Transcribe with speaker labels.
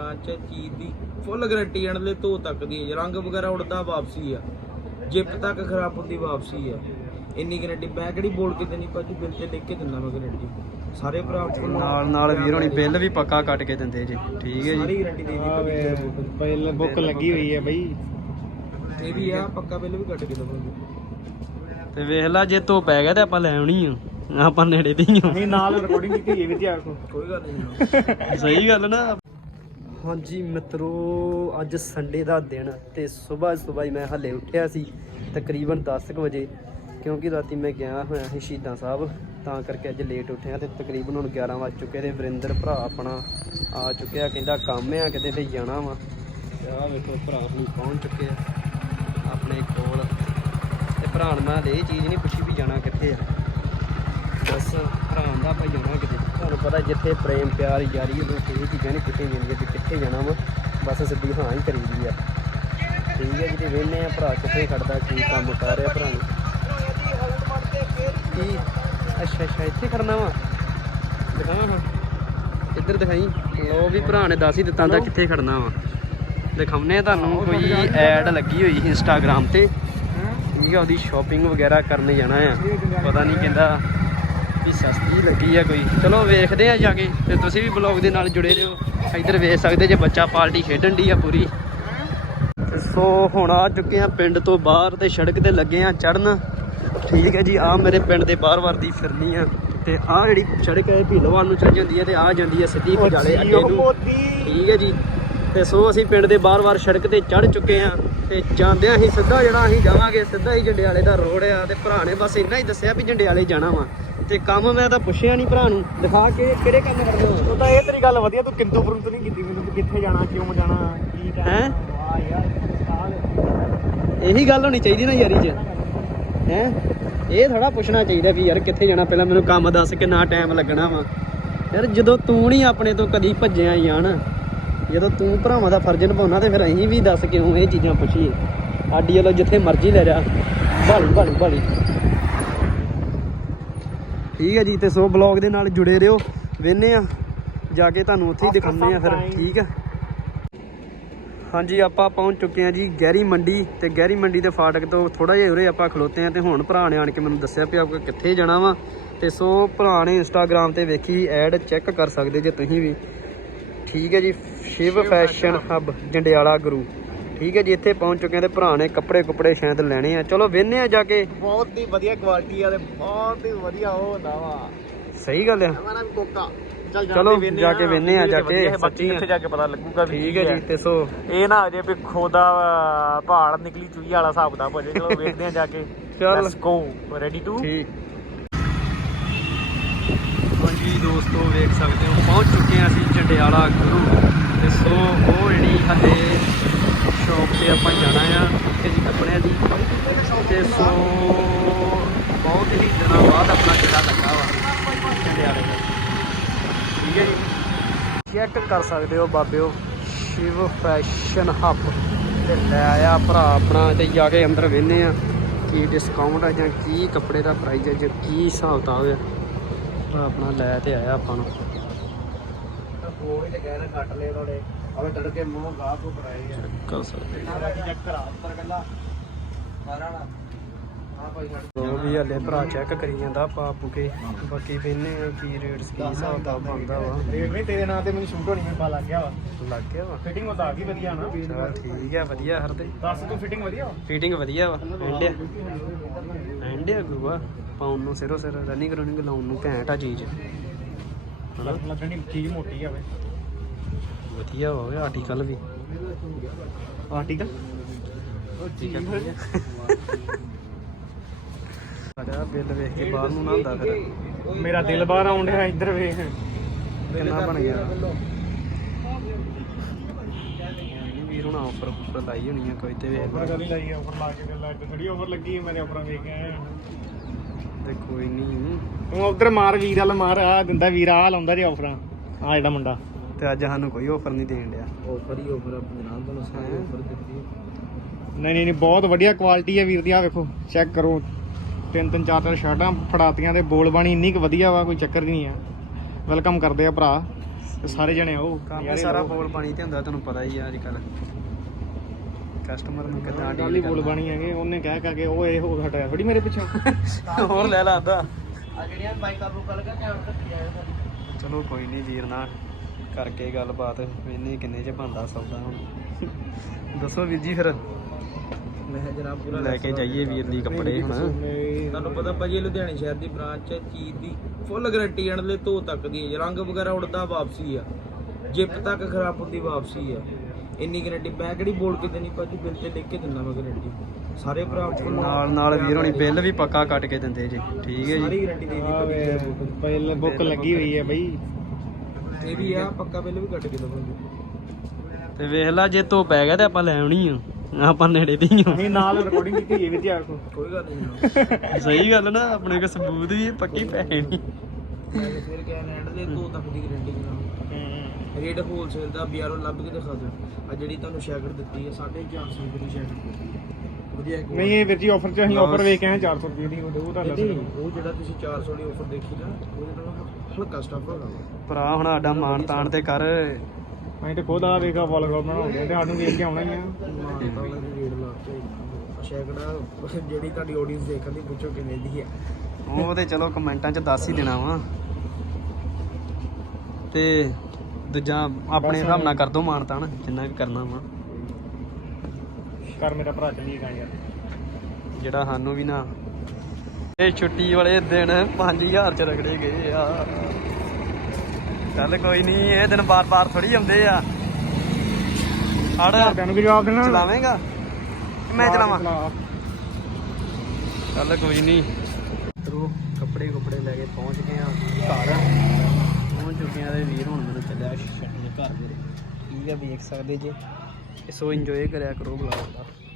Speaker 1: ਦੁਕਾਨ 'ਚ ਚੀਜ਼ ਦੀ ਫੁੱਲ ਗਾਰੰਟੀ ਅਣਲੇ ਧੋ ਤੱਕ ਦੀ ਹੈ। ਰੰਗ ਵਗੈਰਾ ਉੜਦਾ ਵਾਪਸੀ ਆ, ਜਿੱਪ ਤੱਕ ਖਰਾਬ ਹੁੰਦੀ ਵਾਪਸੀ ਆ, ਇੰਨੀ ਗਾਰੰਟੀ। ਮੈਂ ਕਿਹੜੀ ਬੋਲ ਕੇ ਦੇਣੀ ਭਾਜੀ, ਬਿੱਲ ਤੇ ਲਿਖ ਕੇ ਦਿੰਦਾ ਮੈਂ ਗਾਰੰਟੀ। ਸਾਰੇ ਭਰਾ
Speaker 2: ਨਾਲ ਵੀਰ ਹੋਣੀ ਬਿੱਲ ਵੀ ਪੱਕਾ ਕੱਟ ਕੇ ਦਿੰਦੇ ਜੀ। ਠੀਕ ਹੈ ਜੀ,
Speaker 1: ਸਾਰੀ ਗਾਰੰਟੀ ਦੇ ਦੀ।
Speaker 3: ਬਿੱਲ ਬੁੱਕ ਲੱਗੀ ਹੋਈ ਹੈ ਬਈ,
Speaker 1: ਇਹ ਵੀ ਆ ਪੱਕਾ ਬਿੱਲ ਵੀ ਕੱਟ ਕੇ ਦਵਾਂਗੇ।
Speaker 2: ਤੇ ਵੇਖ ਲਾ ਜੇ ਧੋ ਪੈ ਗਿਆ ਤੇ ਆਪਾਂ ਲੈ ਆਉਣੀ ਆ, ਆਪਾਂ ਨੇੜੇ ਦੇ ਹੀ
Speaker 3: ਅਸੀਂ ਨਾਲ ਰਿਕਾਰਡਿੰਗ ਕੀਤੀ ਹੈ ਵੀ ਧਿਆਨ ਕੋ।
Speaker 1: ਕੋਈ ਗੱਲ ਨਹੀਂ।
Speaker 2: ਸਹੀ ਗੱਲ ਨਾ। ਹਾਂਜੀ ਮਿੱਤਰੋ, ਅੱਜ ਸੰਡੇ ਦਾ ਦਿਨ ਤੇ ਸਵੇਰ ਹੀ ਮੈਂ ਹਲੇ ਉੱਠਿਆ ਸੀ ਤਕਰੀਬਨ 10 ਵਜੇ, ਕਿਉਂਕਿ ਰਾਤੀ ਮੈਂ ਗਿਆ ਹੋਇਆ ਸੀ ਸ਼ਹੀਦਾਂ ਸਾਹਿਬ, ਤਾਂ ਕਰਕੇ ਅੱਜ ਲੇਟ ਉੱਠਿਆ। ਤੇ ਤਕਰੀਬਨ ਹੁਣ 11 ਵੱਜ ਚੁੱਕੇ ਤੇ ਵਰਿੰਦਰ ਭਰਾ ਆਪਣਾ ਆ ਚੁੱਕਿਆ, ਕਹਿੰਦਾ ਕੰਮ ਆ ਕਿਤੇ ਤੇ ਜਾਣਾ ਵਾ। ਆਹ ਵੇਖੋ ਭਰਾ ਨੂੰ ਪਹੁੰਚ ਚੁੱਕੇ ਆ ਆਪਣੇ ਕੋਲ। ਤੇ ਭਰਾ ਨੂੰ ਮੈਂ ਇਹ ਚੀਜ਼ ਨਹੀਂ ਪੁੱਛੀ ਵੀ ਜਾਣਾ ਕਿੱਥੇ ਆ, ਬਸ ਭਰਾ ਦਾ ਭਾਈ ਜਾਣਾ ਕਿਤੇ। ਤੁਹਾਨੂੰ ਪਤਾ ਜਿੱਥੇ ਪ੍ਰੇਮ ਪਿਆਰ ਯਾਰੀ ਉਦੋਂ ਇਹ ਚੀਜ਼ਾਂ ਨਹੀਂ ਪੁੱਛੀਆਂ ਜਾਂਦੀਆਂ ਵੀ ਕਿੱਥੇ ਜਾਣਾ ਵਾ, ਬਸ ਸਿੱਧੀ ਹਾਂ ਹੀ ਕਰੀਦੀ ਆ। ਠੀਕ ਹੈ, ਜਿਹਦੇ ਵੇਹਨੇ ਆ ਭਰਾ ਕਿੱਥੇ ਖੜਦਾ, ਕੀ ਕੰਮ ਕਰ ਰਿਹਾ ਭਰਾ ਨੂੰ। ਕੀ ਅੱਛਾ ਇੱਥੇ ਖੜਨਾ ਵਾ, ਦਿਖਾਵਾਂ ਹਾਂ ਇੱਧਰ ਦਿਖਾਈ। ਉਹ ਵੀ ਭਰਾ ਨੇ ਦੱਸ ਹੀ ਦਿੱਤਾ ਹੁੰਦਾ ਕਿੱਥੇ ਖੜਨਾ ਵਾ। ਦਿਖਾਉਂਦੇ ਤੁਹਾਨੂੰ, ਕੋਈ ਐਡ ਲੱਗੀ ਹੋਈ ਇੰਸਟਾਗ੍ਰਾਮ ਤੇ, ਠੀਕ ਆ, ਉਹਦੀ ਸ਼ਾਪਿੰਗ ਵਗੈਰਾ ਕਰਨ ਜਾਣਾ ਆ। ਪਤਾ ਨਹੀਂ ਕਹਿੰਦਾ ਵੀ ਸਸਤੀ ਲੱਗੀ ਆ ਕੋਈ। ਚਲੋ ਵੇਖਦੇ ਆ ਜਾ ਕੇ, ਤੇ ਤੁਸੀਂ ਵੀ ਬਲੌਗ ਦੇ ਨਾਲ ਜੁੜੇ ਰਹੋ। ਇੱਧਰ ਵੇਖ ਸਕਦੇ ਜੇ ਬੱਚਾ ਪਾਰਟੀ ਖੇਡਣ ਦੀ ਆ ਪੂਰੀ। ਸੋ ਹੁਣ ਆ ਚੁੱਕੇ ਆ ਪਿੰਡ ਤੋਂ ਬਾਹਰ ਤੇ ਸੜਕ ਤੇ ਲੱਗੇ ਆ ਚੜਨ। ਠੀਕ ਹੈ ਜੀ, ਆ ਮੇਰੇ ਪਿੰਡ ਦੇ ਬਾਹਰ ਦੀ ਫਿਰਨੀ ਆ। ਤੇ ਆਹ ਜਿਹੜੀ ਸੜਕ ਹੈ ਭੀਲੋਵਾਲ ਨੂੰ ਚੱਲ ਜਾਂਦੀ ਹੈ ਤੇ ਆ ਜਾਂਦੀ ਹੈ ਸਿੱਧੀ ਪਜਾਲੇ ਅੱਡੇ ਨੂੰ। ਠੀਕ ਹੈ ਜੀ, ਤੇ ਸੋ ਅਸੀਂ ਪਿੰਡ ਦੇ ਬਾਹਰ ਸੜਕ ਤੇ ਚੜ ਚੁੱਕੇ ਆ ਤੇ ਜਾਂਦਿਆਂ ਅਸੀਂ ਸਿੱਧਾ ਜਿਹੜਾ ਅਸੀਂ ਜਾਵਾਂਗੇ ਸਿੱਧਾ ਹੀ ਜੰਡਿਆਲੇ ਦਾ ਰੋਡ ਆ। ਤੇ ਭਰਾ ਨੇ ਬਸ ਇੰਨਾ ਹੀ ਦੱਸਿਆ ਵੀ ਜੰਡਿਆਲੇ ਜਾਣਾ ਵਾ, ਤੇ ਕੰਮ ਮੈਂ ਤਾਂ ਪੁੱਛਿਆ ਨਹੀਂ ਭਰਾ ਨੂੰ। ਦਿਖਾ ਕੇ ਕਿਹੜੇ ਕੰਮ ਕਰਨੇ ਹੋ।
Speaker 3: ਉਹ ਤਾਂ ਇਹ ਤੇਰੀ ਗੱਲ ਵਧੀਆ, ਤੂੰ ਕਿੰਤੂ ਪਰੰਤੂ ਨਹੀਂ ਕੀਤੀ ਮੈਨੂੰ ਕਿੱਥੇ ਜਾਣਾ, ਕਿਉਂ ਜਾਣਾ, ਕੀ ਕਰਨਾ।
Speaker 2: ਹੈਂ?
Speaker 3: ਵਾਹ ਯਾਰ,
Speaker 2: ਇਹੀ ਗੱਲ ਹੋਣੀ ਚਾਹੀਦੀ ਨਾ ਯਾਰੀ 'ਚ, ਹੈਂ? ਇਹ ਥੋੜਾ ਪੁੱਛਣਾ ਚਾਹੀਦਾ ਵੀ ਯਾਰ ਕਿੱਥੇ ਜਾਣਾ, ਪਹਿਲਾਂ ਮੈਨੂੰ ਕੰਮ ਦੱਸ ਕਿੰਨਾ ਟਾਈਮ ਲੱਗਣਾ ਵਾ। ਯਾਰ ਜਦੋਂ ਤੂੰ ਨਹੀਂ ਆਪਣੇ ਤੋਂ ਕਦੀ ਭੱਜਿਆ ਜਾਣ, ਜਦੋਂ ਤੂੰ ਭਰਾਵਾਂ ਦਾ ਫਰਜ਼ ਨਿਭਾਉਣਾ ਤੇ ਫਿਰ ਅਸੀਂ ਵੀ ਦੱਸ ਕਿਉਂ ਇਹ ਚੀਜ਼ਾਂ ਪੁੱਛੀਏ। ਆਡੀ ਵੱਲੋਂ ਜਿੱਥੇ ਮਰਜ਼ੀ ਲੈ ਜਾ, ਭਾਲੀ। ਠੀਕ ਹੈ ਜੀ, ਤੇ ਸੋ ਬਲੌਗ ਦੇ ਨਾਲ ਜੁੜੇ ਰਹੋ, ਵੇਖਦੇ ਆ ਜਾ ਕੇ ਤੁਹਾਨੂੰ ਉੱਥੇ ਹੀ ਦਿਖਾਉਂਦੇ ਆ ਫਿਰ। ਠੀਕ ਆ, ਹਾਂਜੀ ਆਪਾਂ ਪਹੁੰਚ ਚੁੱਕੇ ਹਾਂ ਜੀ ਗਹਿਰੀ ਮੰਡੀ। ਤੇ ਗਹਿਰੀ ਮੰਡੀ ਦੇ ਫਾਟਕ ਤੋਂ ਥੋੜ੍ਹਾ ਜਿਹਾ ਉਰੇ ਆਪਾਂ ਖਲੋਤੇ ਹਾਂ। ਤੇ ਹੁਣ ਭਰਾ ਨੇ ਆਣ ਕੇ ਮੈਨੂੰ ਦੱਸਿਆ ਵੀ ਆਪਾਂ ਕਿੱਥੇ ਜਾਣਾ ਵਾ। ਤੇ ਸੋ ਭਰਾ ਨੇ ਇੰਸਟਾਗ੍ਰਾਮ ਤੇ ਵੇਖੀ ਐਡ, ਚੈੱਕ ਕਰ ਸਕਦੇ ਜੇ ਤੁਸੀਂ ਵੀ। ਠੀਕ ਹੈ ਜੀ, ਸ਼ਿਵ ਫੈਸ਼ਨ ਹੱਬ ਜੰਡਿਆਲਾ ਗੁਰੂ। ਠੀਕ ਹੈ ਜੀ, ਇੱਥੇ ਪਹੁੰਚ ਚੁੱਕੇ ਹਾਂ ਤੇ ਭਰਾ ਨੇ ਕੱਪੜੇ ਸ਼ਾਇਦ ਲੈਣੇ ਆ। ਚਲੋ ਵੇਖਦੇ ਆ ਜਾ ਕੇ।
Speaker 3: ਬਹੁਤ ਹੀ ਵਧੀਆ ਕੁਆਲਿਟੀ ਆ ਤੇ ਬਹੁਤ ਹੀ ਵਧੀਆ ਉਹ ਹੁੰਦਾ ਵਾ।
Speaker 2: ਸਹੀ ਗੱਲ ਆ।
Speaker 3: ਕੋਕਾ
Speaker 2: ਚਲੋ ਜਾ ਕੇ ਵੇਖਦੇ ਆ ਜਾ ਕੇ,
Speaker 3: ਸੱਚੀ ਉੱਥੇ ਜਾ ਕੇ ਪਤਾ ਲੱਗੂਗਾ।
Speaker 2: ਠੀਕ ਹੈ ਜੀ, ਤੇ ਸੋ
Speaker 3: ਇਹ ਨਾ ਅਜੇ ਵੀ ਖੋਦਾ ਪਹਾੜ ਨਿਕਲੀ ਚੂਹੀ ਵਾਲਾ ਹਿਸਾਬ ਦਾ ਭਾਜੇ। ਚਲੋ ਵੇਖਦੇ ਆ ਜਾ ਕੇ।
Speaker 2: ਚੱਲ
Speaker 3: ਲੈਟਸ ਗੋ, ਰੈਡੀ ਟੂ।
Speaker 2: ਠੀਕ। ਹਾਂਜੀ ਦੋਸਤੋ, ਵੇਖ ਸਕਦੇ ਹੋ ਪਹੁੰਚ ਚੁੱਕੇ ਹਾਂ ਅਸੀਂ ਜੰਡਿਆਲਾ ਗੁਰੂ। ਤੇ ਸੋ ਉਹ ਜਿਹੜੀ ਹਲੇ ਸ਼ੌਪ ਤੇ ਆਪਾਂ ਜਾਣਾ ਆ, ਠੀਕ ਜੀ, ਕੱਪੜਿਆਂ ਦੀ। ਤੇ ਸੋ ਬਹੁਤ ਹੀ ਦਿਨਾਂ ਬਾਅਦ ਆਪਣਾ ਜਿਹੜਾ ਲੱਗਾ ਵਾ ਜੰਡਿਆਲੇ ਦਾ। ਠੀਕ ਹੈ ਜੀ, ਚੈੱਕ ਕਰ ਸਕਦੇ ਹੋ ਬਾਬਿਓ, ਸ਼ਿਵ ਫੈਸ਼ਨ ਹੱਬ। ਤੇ ਲੈ ਆਇਆ ਭਰਾ ਆਪਣਾ, ਤੇ ਜਾ ਕੇ ਅੰਦਰ ਵੇਖਦੇ ਆ ਕੀ ਡਿਸਕਾਊਂਟ ਆ ਜਾਂ ਕੀ ਕੱਪੜੇ ਦਾ ਪ੍ਰਾਈਸ ਹੈ ਜਾਂ ਕੀ ਹਿਸਾਬ ਕਿਤਾਬ ਆ। ਭਰਾ ਆਪਣਾ ਲੈ ਤੇ ਆਇਆ ਆਪਾਂ ਨੂੰ।
Speaker 3: ਹੋਰ ਹੀ ਕਹਿਣਾ ਕੱਟ ਲੈ ਥੋੜੇ, ਅਵੇ ਡਰ ਕੇ ਮੂੰਹ ਗਾਹ ਕੋ ਪੜਾਏ ਆ।
Speaker 2: ਚੈੱਕ ਕਰ ਸਕਦੇ
Speaker 3: ਚੈੱਕ ਕਰਾ ਉੱਪਰ ਕੱਲਾ ਸਾਰਾ ਨਾ। ਹਾਂ ਭਾਈ
Speaker 2: ਉਹ ਵੀ ਹਲੇ ਭਰਾ ਚੈੱਕ ਕਰੀ ਜਾਂਦਾ ਪਾ ਪੁਕੇ। ਬਾਕੀ ਵੇਖਨੇ ਆ ਕੀ ਰੇਟਸ ਕੀ ਹਿਸਾਬ ਦਾ ਬਣਦਾ ਵਾ।
Speaker 3: ਰੇਟ ਨਹੀਂ ਤੇਰੇ ਨਾਂ ਤੇ ਮੈਨੂੰ ਸ਼ੂਟ ਹੋਣੀ ਪਾ ਲੱਗ ਗਿਆ ਵਾ।
Speaker 2: ਲੱਗ ਗਿਆ ਵਾ,
Speaker 3: ਫਿਟਿੰਗ ਉਹਦਾ ਆ ਗਈ ਵਧੀਆ ਨਾ।
Speaker 2: ਚਲ ਠੀਕ ਹੈ, ਵਧੀਆ। ਹਰ ਤੇ
Speaker 3: ਦੱਸ ਤੂੰ ਫਿਟਿੰਗ ਵਧੀਆ ਵਾ।
Speaker 2: ਫਿਟਿੰਗ ਵਧੀਆ ਵਾ। ਐਂਡਿਆ ਗੁਰੂਆ ਪਾਉਣ ਨੂੰ ਸਿਰੋਂ ਸਿਰ, ਰਨਿੰਗ ਲਾਉਣ ਨੂੰ ਘੈਂਟ ਆ ਚੀਜ਼।
Speaker 3: ਲੱਗਣੀ ਚੀਜ਼ ਮੋਟੀ ਆਵੇ,
Speaker 2: ਵਧੀਆ ਹੋਵੇ। ਆਰਟੀਕਲ ਵੀ
Speaker 3: ਆਰਟੀਕਲ
Speaker 2: ਸਾਡਾ ਬਿੱਲ ਵੇਖ ਕੇ ਬਾਹਰ ਨੂੰ ਨਾ ਹੁੰਦਾ ਫਿਰ।
Speaker 3: ਮੇਰਾ ਦਿਲ ਬਾਹਰ ਆਉਣ ਡਿਆ। ਇੱਧਰ ਵੇਖ
Speaker 2: ਕਿੰਨਾ ਬਣ ਗਿਆ। ਵੀਰ ਹੁਣ ਆਫਰ ਲਾਈ ਹੋਣੀ ਆ ਕੋਈ ਤੇ ਵੇਖ
Speaker 3: ਉੱਪਰ ਗੱਲ ਹੀ ਲਾਈ ਆ, ਉੱਪਰ ਲਾ ਕੇ ਗੱਲ ਅੱਜ ਥੋੜੀ ਓਵਰ ਲੱਗੀ ਹੈ। ਮੇਰੇ ਉੱਪਰ ਵੇਖ ਕੇ ਆਇਆ
Speaker 2: ਤੇ ਕੋਈ ਨਹੀਂ,
Speaker 3: ਤੂੰ ਉਧਰ ਮਾਰ ਵੀਰ ਵਾਲ ਮਾਰ। ਆ ਦਿੰਦਾ ਵੀਰ, ਆ ਲਾਉਂਦਾ ਜੀ ਆਫਰਾਂ। ਆ ਜਿਹੜਾ ਮੁੰਡਾ
Speaker 2: ਤੇ ਅੱਜ ਸਾਨੂੰ ਕੋਈ ਆਫਰ ਨਹੀਂ ਦੇਣ ਡਿਆ।
Speaker 1: ਆਫਰ ਹੀ ਆਫਰ ਆਪਣੇ ਨਾਲ ਤੁਹਾਨੂੰ ਸਾਰੇ ਆਫਰ ਦਿੱਤੀ।
Speaker 3: ਨਹੀਂ ਬਹੁਤ ਵਧੀਆ ਕੁਆਲਿਟੀ ਹੈ ਵੀਰ ਦੀ। ਆ ਵੇਖੋ, ਚੈੱਕ ਕਰੋ। ਤਿੰਨ ਚਾਰ ਸ਼ਰਟਾਂ ਫੜਾਤੀਆਂ ਤੇ ਬੋਲ ਬਾਣੀ ਇੰਨੀ ਕੁ ਵਧੀਆ ਵਾ, ਕੋਈ ਚੱਕਰ ਨਹੀਂ ਆ। ਵੈਲਕਮ ਕਰਦੇ ਆ ਭਰਾ। ਤੇ ਸਾਰੇ ਜਣੇ ਆਓ
Speaker 2: ਕੰਮ
Speaker 3: ਨਜ਼ਾਰੇ
Speaker 2: ਸਾਰਾ
Speaker 3: ਲਓ।
Speaker 2: ਬੋਲ ਪਾਣੀ ਤੇ ਹੁੰਦਾ, ਤੁਹਾਨੂੰ ਪਤਾ ਹੀ ਆ ਅੱਜ ਕੱਲ ਕਸਟਮਰ ਨੂੰ ਕਿੱਦਾਂ
Speaker 3: ਗੱਲ ਹੀ ਬੋਲ ਬਾਣੀ ਹੈਗੇ, ਉਹਨੇ ਕਹਿ ਕੇ ਉਹ ਇਹ ਹੋ ਹਟਿਆ ਥੋੜੀ ਮੇਰੇ ਪਿੱਛੋਂ।
Speaker 2: ਹੋਰ ਲੈ ਲਾਂਦਾ।
Speaker 1: ਆ ਜਿਹੜੀਆਂ ਬਾਈਕਾਂ ਬੁੱਕਾਂ ਲਗਾ ਧਿਆਨ ਰੱਖੀ ਆਇਆ
Speaker 2: ਚਲੋ ਕੋਈ ਨਹੀਂ ਵੀਰ ਨਾਲ ਕਰਕੇ ਗੱਲਬਾਤ ਇਹਨੇ ਕਿੰਨੇ ਚ ਬੰਦਾ ਸੌਦਾ ਹੁਣ ਦੱਸੋ ਵੀਰ ਜੀ ਫਿਰ
Speaker 1: ਮੈਂ ਕਿਹਾ ਜਨਾਬ ਪੂਰਾ
Speaker 2: ਲੈ ਕੇ ਜਾਈਏ ਵੀਰ ਦੀ ਕੱਪੜੇ ਹੁਣ।
Speaker 1: ਤੁਹਾਨੂੰ ਪਤਾ ਭਾਜੀ ਲੁਧਿਆਣੇ ਸ਼ਹਿਰ ਦੀ ਬ੍ਰਾਂਚ ਹੈ, ਚੀਜ਼ ਦੀ ਫੁੱਲ ਗਾਰੰਟੀ ਆਣ ਦੇ ਧੋ ਤੱਕ ਦੀ ਹੈ, ਰੰਗ ਵਗੈਰਾ ਉੜਦਾ ਵਾਪਸੀ ਆ, ਜਿੱਪ ਤੱਕ ਖਰਾਬ ਹੁੰਦੀ ਵਾਪਸੀ ਆ, ਇੰਨੀ ਗਾਰੰਟੀ ਮੈਂ ਕਿਹੜੀ ਬੋਲ ਕੇ ਦੇਣੀ ਭਾਜੀ, ਬਿੱਲ ਤੇ ਲਿਖ ਕੇ ਦਿੰਦਾ ਮੈਂ ਗਾਰੰਟੀ। ਸਾਰੇ ਭਰਾ
Speaker 2: ਨਾਲ ਵੀਰ ਹੋਣੀ ਬਿੱਲ ਵੀ ਪੱਕਾ ਕੱਟ ਕੇ ਦਿੰਦੇ ਜੀ, ਠੀਕ ਹੈ ਜੀ।
Speaker 1: ਸਾਰੀ ਗਾਰੰਟੀ ਦੇ ਦੀ
Speaker 3: ਪਹਿਲੇ ਬੁੱਕ ਲੱਗੀ ਹੋਈ ਹੈ ਬਈ,
Speaker 1: ਇਹ ਵੀ ਆ ਪੱਕਾ ਬਿੱਲ ਵੀ ਕੱਟ ਕੇ ਦਵਾਂਗੇ।
Speaker 2: ਤੇ ਵੇਖ ਲਾ ਜੇ ਧੋ ਪੈ ਗਿਆ ਤੇ ਆਪਾਂ ਲੈ ਆਉਣੀ ਆ, ਆਪਾਂ ਨੇੜੇ ਦੀ ਹੀ
Speaker 3: ਅਸੀਂ ਨਾਲ ਰਿਕਾਰਡਿੰਗ ਕੀਤੀ ਹੋਈ ਹੈ ਵੀਰ ਜੀ ਆਖੋ।
Speaker 1: ਕੋਈ ਗੱਲ ਨਹੀਂ
Speaker 2: ਆ। ਸਹੀ ਗੱਲ ਨਾ, ਆਪਣੇ ਕੋਲ ਸਬੂਤ ਵੀ ਪੱਕੀ ਪੈਸੇ ਨਹੀਂ।
Speaker 1: ਮੈਂ ਤਾਂ ਫਿਰ ਕਿਹਾ ਐਂਡ ਦੇ ਧੋ ਤੱਕ ਦੀ ਗਾਰੰਟੀ ਕਰਾਂਗੇ। ਰੇਟ ਹੋਲਸੇਲ ਦਾ ਬਾਜ਼ਾਰੋਂ ਲੱਭ ਕੇ ਦਿਖਾ ਦਿਓ। ਆ ਜਿਹੜੀ ਤੁਹਾਨੂੰ ਸ਼ੈਕਟ ਦਿੱਤੀ ਹੈ 450 ਰੁਪਏ ਦੀ ਸ਼ੈਕਟ ਦਿੱਤੀ ਹੈ, ਵਧੀਆ
Speaker 3: ਨਹੀਂ ਇਹ ਵੀਰ ਜੀ ਆਫਰ 'ਚ ਅਸੀਂ ਆਫਰ ਵੇਖ ਕੇ ਆਏ 400 ਰੁਪਏ ਦੀ, ਉਹ ਤਾਂ ਦੱਸ ਦਿਓ।
Speaker 1: ਉਹ ਜਿਹੜਾ ਤੁਸੀਂ 400 ਦੀ ਆਫਰ ਦੇਖੀ ਨਾ ਉਹਦੇ ਨਾਲ ਹਲਕਾ ਸਟਾਫ ਹੈਗਾ।
Speaker 2: ਭਰਾ ਹੁਣ ਸਾਡਾ ਮਾਣ ਤਾਣ ਤੇ ਕਰ।
Speaker 3: ਅਸੀਂ ਤੇ ਖੁਦ ਆ ਵੇਖਾ ਵਲੌਗ ਬਣਾਉਂਦੇ ਤੇ ਸਾਨੂੰ ਵੇਖ ਕੇ ਆਉਣਾ ਹੀ ਆ।
Speaker 1: ਮਾਨਤਾ ਉਹਨਾਂ ਦੀ ਰੇਟ ਲਾ ਕੇ ਸ਼ੈਕਟ ਜਿਹੜੀ ਤੁਹਾਡੀ ਆਡੀਅנס ਦੇਖਣ ਦੀ ਪੁੱਛੋ ਕਿੰਨੇ ਦੀ ਹੈ।
Speaker 2: ਉਹ ਤੇ ਚਲੋ ਕਮੈਂਟਾਂ 'ਚ ਦੱਸ ਹੀ ਦੇਣਾ ਵਾ, ਤੇ ਦੂਜਾ ਆਪਣੇ ਹਿਸਾਬ ਨਾਲ ਕਰ ਦੋ ਮਾਣ ਤਾਣ ਜਿੰਨਾ ਵੀ ਕਰਨਾ ਵਾ।
Speaker 3: ਕਰ ਮੇਰਾ ਭਰਾ ਚੱਲੀਏਗਾ ਯਾਰ,
Speaker 2: ਜਿਹੜਾ ਸਾਨੂੰ ਵੀ ਨਾ ਇਹ ਛੁੱਟੀ ਵਾਲੇ ਦਿਨ 5000 ਚ ਰਗੜੇ ਗਏ ਆ। ਚੱਲ ਕੋਈ ਨਹੀਂ, ਇਹ ਦਿਨ ਬਾਰ-ਬਾਰ ਥੋੜੀ ਆਉਂਦੇ ਆ। ਹੜ
Speaker 3: ਤੈਨੂੰ ਕੀ ਜਵਾਬ ਦੇਣਾ?
Speaker 2: ਚਲਾਵੇਂਗਾ ਕਿ ਮੈਂ ਚਲਾਵਾਂ? ਚੱਲ ਕੋਈ ਨਹੀਂ। ਚਲੋ ਕੱਪੜੇ ਲੈ ਕੇ ਪਹੁੰਚ ਗਏ ਆ ਘਰ, ਪਹੁੰਚ ਚੁੱਕੇ ਆ ਤੇ ਵੀਰ ਹੁਣ ਮੈਨੂੰ ਚੱਲਿਆ ਛੱਡਣ ਘਰ ਮੇਰੇ। ਠੀਕ ਆ, ਵੇਖ ਸਕਦੇ ਜੇ। ਸੋ ਇੰਜੋਏ ਕਰਿਆ ਕਰੋ ਵਲੌਗ ਦਾ।